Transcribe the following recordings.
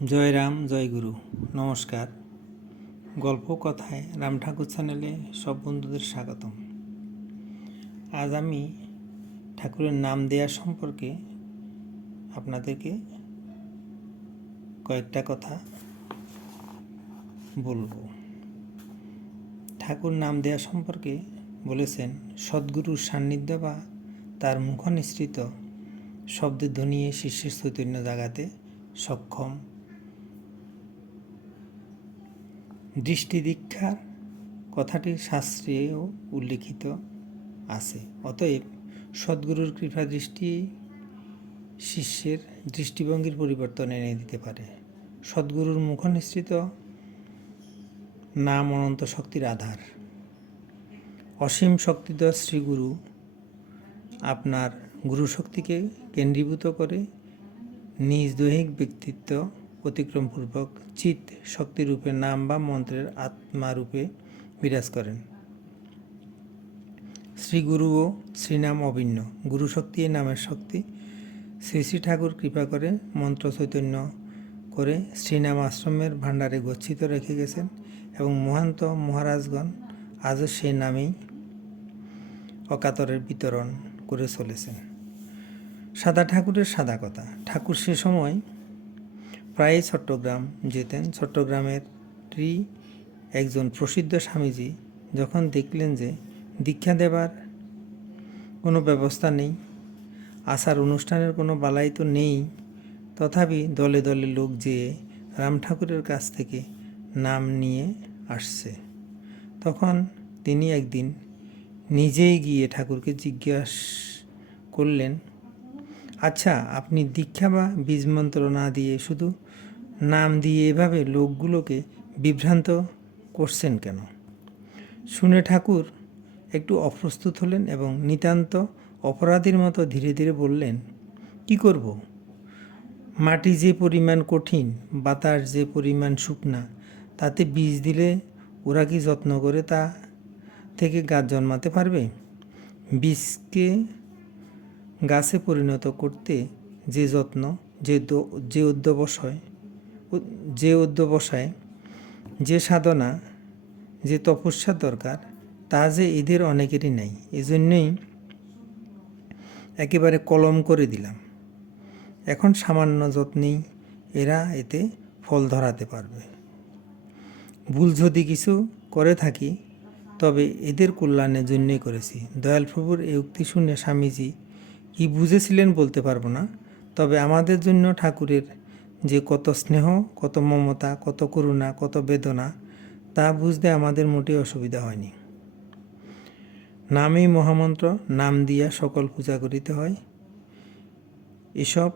জয় রাম, জয় গুরু। নমস্কার। গল্প কথায় রাম ঠাকুর চ্যানেলে সব বন্ধুদের স্বাগতম। আজ আমি ঠাকুরের নাম দেয়া সম্পর্কে আপনাদেরকে কয়েকটা কথা বলবো। ঠাকুর নাম দেয়া সম্পর্কে বলেছেন, সদ্গুরুর সান্নিধ্য বা তার মুখনিসৃত শব্দের ধ্বনিয়ে শিষ্যের চৈতন্য জাগাতে সক্ষম। দৃষ্টি দীক্ষার কথাটি শাস্ত্রেও উল্লিখিত আছে। অতএব সদ্গুরুর কৃপা দৃষ্টি শিষ্যের দৃষ্টিভঙ্গির পরিবর্তন এনে দিতে পারে। সদ্গুরুর মুখনিসৃত নাম অনন্ত শক্তির আধার। অসীম শক্তিধর শ্রীগুরু আপনার গুরুশক্তিকে কেন্দ্রীভূত করে নিজ দৈহিক ব্যক্তিত্ব অতিক্রমপূর্বক চিৎ শক্তিরূপে নাম বা মন্ত্রের আত্মারূপে বিরাজ করেন। শ্রীগুরু ও শ্রীনাম অভিন্ন। গুরুশক্তি এ নামের শক্তি। শ্রী শ্রী ঠাকুর কৃপা করে মন্ত্র চৈতন্য করে শ্রীনাম আশ্রমের ভাণ্ডারে গচ্ছিত রেখে গেছেন এবং মহান্ত মহারাজগণ আজও সেই নামেই অকাতরের বিতরণ করে চলেছেন। সাদা ঠাকুরের সাদা কথা। ঠাকুর সে সময় প্রায়ই চট্টগ্রাম যেতেন। চট্টগ্রামেরই একজন প্রসিদ্ধ স্বামীজি যখন দেখলেন যে দীক্ষা দেবার কোনো ব্যবস্থা নেই, আচার অনুষ্ঠানের কোনো বালাই তো নেই, তথাপি দলে দলে লোক যেয়ে রাম ঠাকুরের কাছ থেকে নাম নিয়ে আসছে, তখন তিনি একদিন নিজেই গিয়ে ঠাকুরকে জিজ্ঞাসা করলেন, আচ্ছা, আপনি দীক্ষা বা বীজমন্ত্র না দিয়ে শুধু নাম দিয়ে এভাবে লোকগুলোকে বিভ্রান্ত করছেন কেন? শুনে ঠাকুর একটু অপ্রস্তুত হলেন এবং নিতান্ত অপরাধীর মতো ধীরে ধীরে বললেন, কি করব? মাটি যে পরিমাণ কঠিন, বাতাস যে পরিমাণ শুকনা, তাতে বীজ দিলে ওরা কি যত্ন করে তা থেকে গাছ জন্মাতে পারবে? বীজকে গাছে পরিণত করতে যে যত্ন, যে অধ্যবসায়, যে সাধনা, যে তপস্যার দরকার, তা যে এদের অনেকেরই নাই। এজন্যই একেবারে কলম করে দিলাম। এখন সামান্য যত্নেই এরা এতে ফল ধরাতে পারবে। ভুল যদি কিছু করে থাকি, তবে এদের কল্যাণের জন্যই করেছি। দয়াল প্রভুর এই উক্তি শুনে স্বামীজি কি বুঝেছিলেন বলতে পারবো না, তবে আমাদের জন্য ঠাকুরের যে কত স্নেহ, কত মমতা, কত করুণা, কত বেদনা, তা বুঝতে আমাদের মোটেই অসুবিধা হয়নি। নামই মহামন্ত্র, নাম দিয়া সকল পূজা করিতে হয়, এসব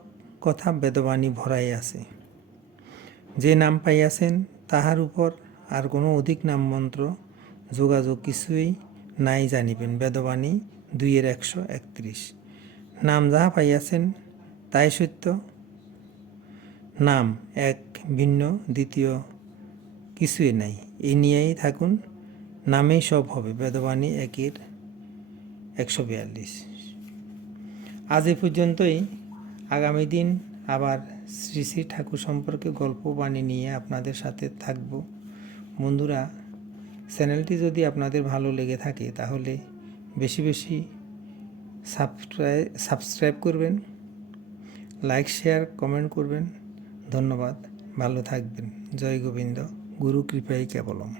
কথা বেদবাণী ভরাই আছে। যে নাম পাইয়াছেন তাহার উপর আর কোনো অধিক নাম মন্ত্র যোগাযোগ কিছুই নাই জানিবেন। বেদবাণী 2:131। নাম যাহা পাইয়াছেন তাই সত্য। নাম এক, ভিন্ন দ্বিতীয় কিছুই নাই। এই নিয়েই থাকুন, নামেই সব হবে। বেদবাণী 1:142। আজ এ পর্যন্তই। আগামী দিন আবার শ্রী শ্রী ঠাকুর সম্পর্কে গল্প বাণী নিয়ে আপনাদের সাথে থাকব। বন্ধুরা, চ্যানেলটি যদি আপনাদের ভালো লেগে থাকে তাহলে বেশি বেশি সাবস্ক্রাইব করবেন, লাইক, শেয়ার, কমেন্ট করবেন। ধন্যবাদ। ভালো থাকবেন। জয় গোবিন্দ। গুরু কৃপাই কেবলম।